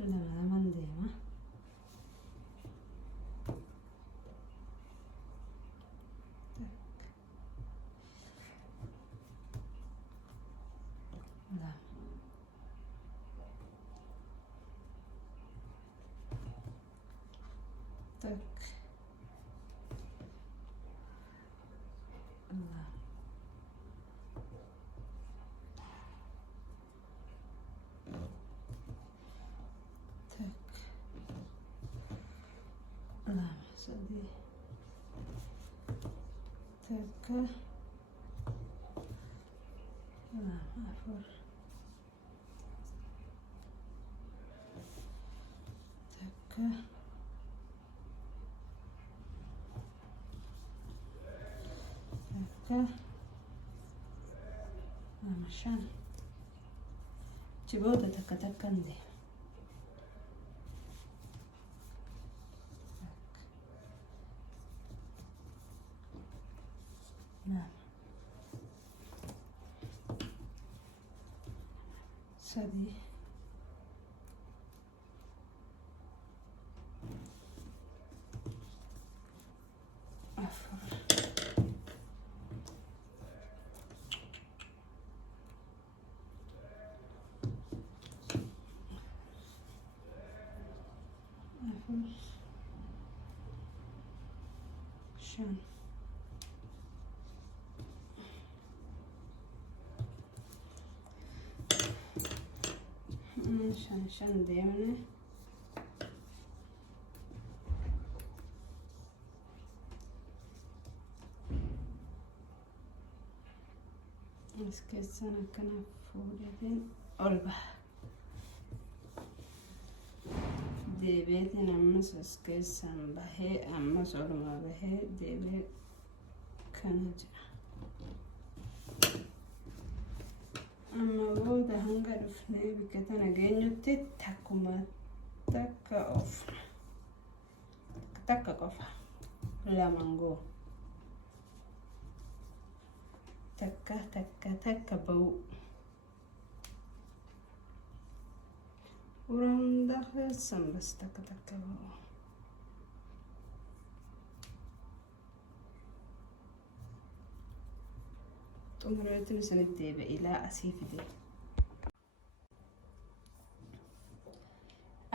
Lama deema. Lama. Tak. Lama. Tak. Lama. Sadii. Tak. Lama. Afur. Tak. Tak. Lama shan. Jibooda takka takkan deema. Lama. Sadii. Afur. Afur. Shan. Shan deemne. As keessan akkana fuudhateen ol baha. Deebiitiin ammas as keessan bahee ammas oluma bahee deebi'ee kana jira. Amma booda hanga dhufnee bakka tana geenyutti takkuma takka oofna. Takka qofa lamaan goo. Takka ba'u. Uraan daakhisan bas takka ba'u. Xumureetiin isinitti deebi'e ilaa asii fide.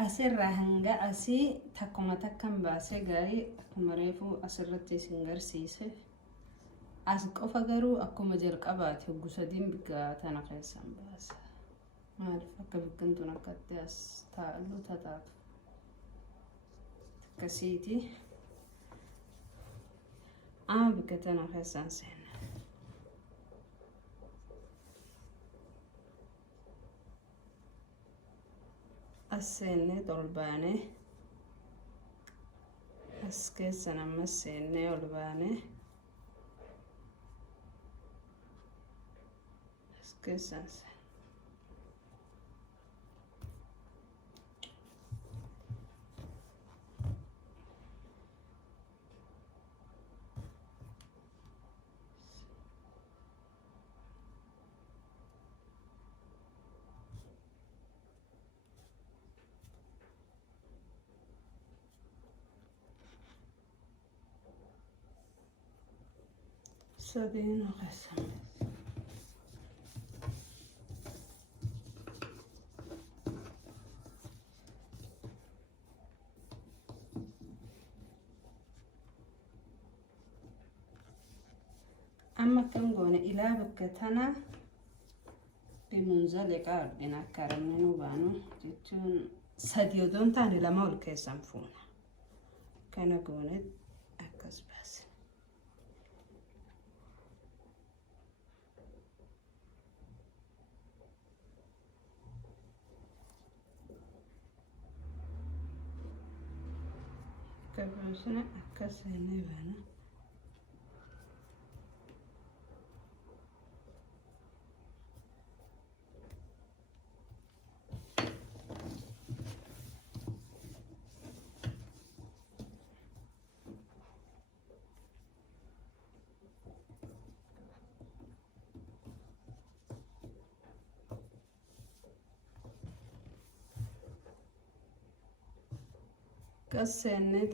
Asirraa hanga asii takkuma takkan baasee gaarii akkuma reefuu asirratti isin garsiise. As qofa garuu akkuma jalqabaati hoggu sadiin bikka tana keessan baasa. Maaliif akka bikkan tun akkatti as taa'u tataatu. Akkasiiti. Amma bikka tana keessan seena. As seennee ol baanee. As keessan ammas seennee ol baanee. Keessan seena. Sadiin keessan. Amma kan goone ilaa bakka tana bimunzaliqa argina akka arabni nu baanu jechuun sadii odoon taane lama ol keessan fuuna. Kana goone akkas baase. Kabasana akkas seennee baana. قصيني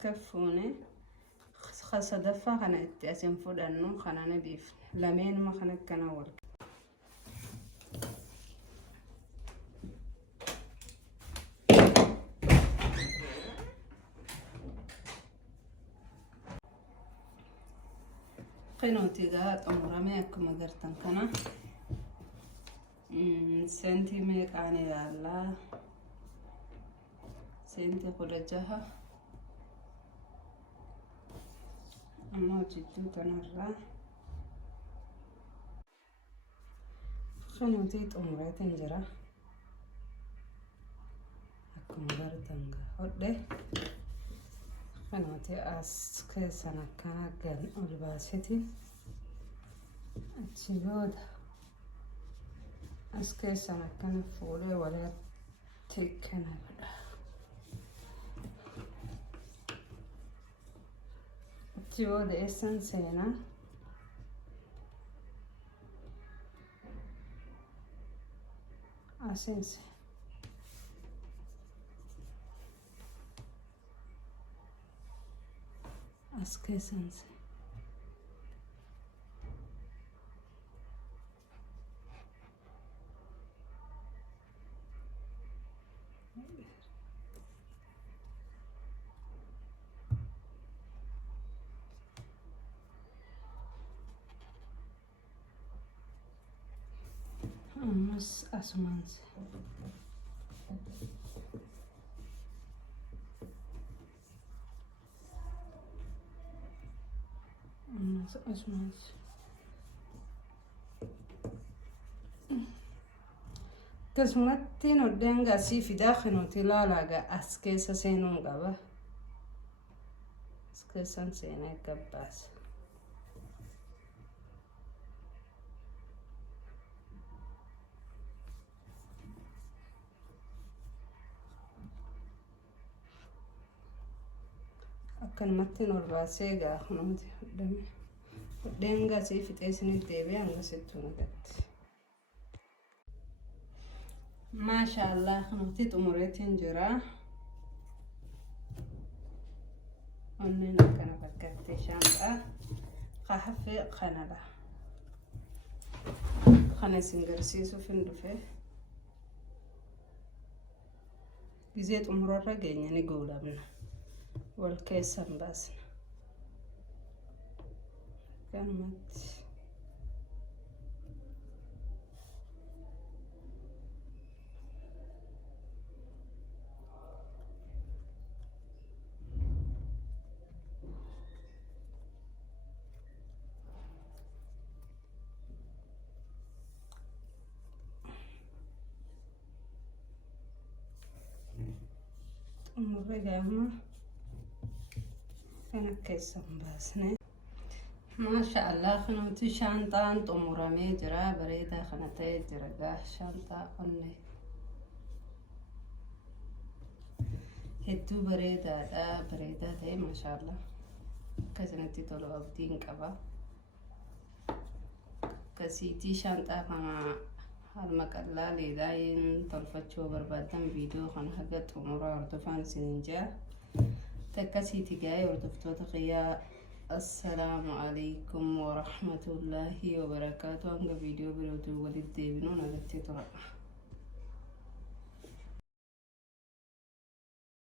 كفوني خاصة دفع خنا اتأسم فود أنو خنا نديف لمين ما خنا كناول قنوتي قاعد أمورامي أكما قرتن كنا سنتي ميك عني لالا سنتي قلجها أما جدو تنرى قنوتي أموري تنجرى أكما قرتن قهده قنوتي أسكي سنة كان ألباستي أتشيبود أسكي سنة كان فولي ولا تكنا أتشيبود إسان سينا أسنسي أسكي سنسي أمس أسمانسي أمس أسمانسي كسمتي ندنغا سي في داخل تلالا أسكيسا سينون غابا أسكيسا سينا غاباس أكن متي نورباسي غا خنوتي ندنغا سي في تيسني تيبي أنغا ستون غات ما شاء الله خنوتي تمرتين جرا أننا كنا بكتي شانطة خحفي خنلا خنا سنجرسيسو فندفه جزيت أمور الرجال يعني جولا بنا والكيس بس كانت أمور الرجال كانت كيس بس ما شاء الله خنوتي شانطة تمرمي جرا بريدة خنتي جرا شانطة خني هدو بريدة تي ما شاء الله كزنتي طلوا أبدين كبا كسيتي شانطة خنا هالمكلا لداين طلفتشو بربادن فيديو خنا حقت أمورا أردفان سننجا تكسيتي جاي أردفتو تقيا السلام عليكم ورحمة الله وبركاته. أنك فيديو بلوتو ولد ديبنو نغتي طرق